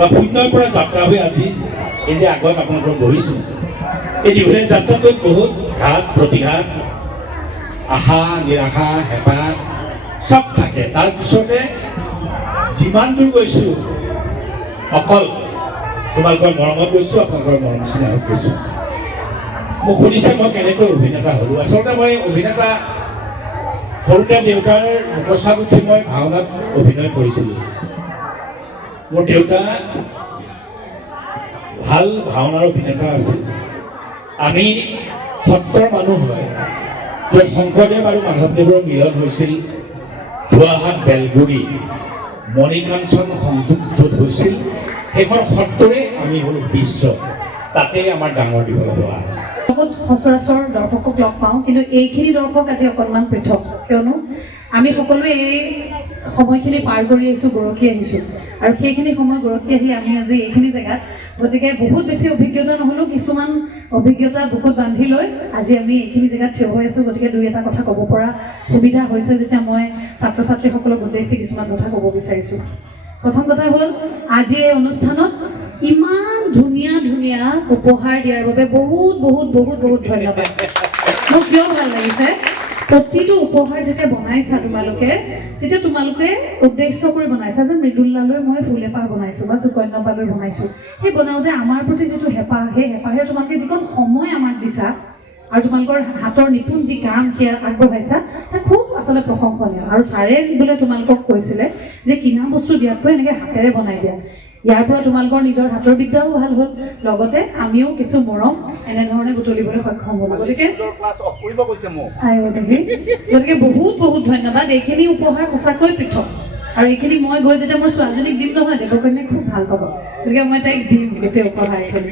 বা শূন্যৰ পৰা যাত্ৰা হৈ আজি এই যে আগত আপোনালোকৰ বহিছোঁ, এই দীঘলীয়া যাত্ৰাটোত বহুত ঘাত প্ৰতিঘাত, আশা নিৰাশা হেঁপাহ চব থাকে। তাৰপিছতে যিমান দূৰ গৈছোঁ অকল তোমালোকৰ মৰমত গৈছোঁ, আপোনালোকৰ মৰম স্নেহত গৈছোঁ। মোক সুধিছে মই কেনেকৈ অভিনেতা হ'লোঁ। আচলতে মই অভিনেতা সৰুতে দেউতাৰ মুখচাত উঠি মই ভাওনাত অভিনয় কৰিছিলোঁ। মোৰ দেউতা ভাল ভাওনাৰ অভিনেতা আছিল। আমি সত্ৰৰ মানুহ হয়, য'ত শংকৰদেৱ আৰু মাধৱদেৱৰ মিলন হৈছিল, ধোৱাহাট বেলগুৰি মণিকাঞ্চন সংযোগ য'ত হৈছিল, সেইখন সত্ৰৰে আমি হ'লোঁ বিশ্ব, তাতেই আমাৰ ডাঙৰ দীঘল হোৱা। লগত সচৰাচৰ দৰ্শকক লগ পাওঁ, কিন্তু এইখিনি দৰ্শক আজি অকণমান পৃথক, কিয়নো আমি সকলোৱে এই সময়খিনি পাৰ কৰি আহিছোঁ, গৰকি আহিছোঁ, আৰু সেইখিনি সময় গৰকি আহি আমি আজি এইখিনি জেগাত, গতিকে বহুত বেছি অভিজ্ঞতা নহ'লেও কিছুমান অভিজ্ঞতা বুকুত বান্ধি লৈ আজি আমি এইখিনি জেগাত থিয় হৈ আছোঁ। গতিকে দুই এটা কথা ক'ব পৰা সুবিধা হৈছে যেতিয়া মই ছাত্ৰ ছাত্ৰীসকলক উদ্দেশ্যি কিছুমান কথা ক'ব বিচাৰিছোঁ। প্ৰথম কথা হ'ল, আজি এই অনুষ্ঠানত ইমান ধুনীয়া ধুনীয়া উপহাৰ দিয়াৰ বাবে বহুত বহুত বহুত বহুত ধন্যবাদ। মোৰ কিয় ভাল লাগিছে, প্ৰতিটো উপহাৰ যেতিয়া বনাইছা তোমালোকে, তেতিয়া তোমালোকে উদ্দেশ্য কৰি বনাইছা যে মৃদুল্লালৈ মই ফুল এপাহ বনাইছোঁ বা সুকন্যাপালৈ বনাইছোঁ। সেই বনাওঁতে আমাৰ প্ৰতি যিটো হেঁপাহ, সেই হেঁপাহে তোমালোকে যিকণ সময় আমাক দিছা আৰু তোমালোকৰ হাতৰ নিপুণ যি কাম সেয়া আগবঢ়াইছা, সেয়া খুব আচলতে প্ৰশংসনীয়। আৰু ছাৰে বোলে তোমালোকক কৈছিলে যে কিনা বস্তু দিয়াতকৈ এনেকৈ হাতেৰে বনাই দিয়া। ইয়াৰ পৰা তোমালোকৰ নিজৰ হাতৰ বিদ্যাও ভাল হ'ল, লগতে আমিও কিছু মৰম এনেধৰণে বুটলিবলৈ সক্ষম হ'লোঁ। গতিকে বহুত বহুত ধন্যবাদ। এইখিনি উপহাৰ সঁচাকৈ পৃথক, আৰু এইখিনি মই গৈ যেতিয়া মোৰ ছোৱালীজনীক দিম নহয়, দেৱকন্যাই খুব ভাল পাব। গতিকে মই তাইক দিম গোটেই উপহাৰ এইখিনি।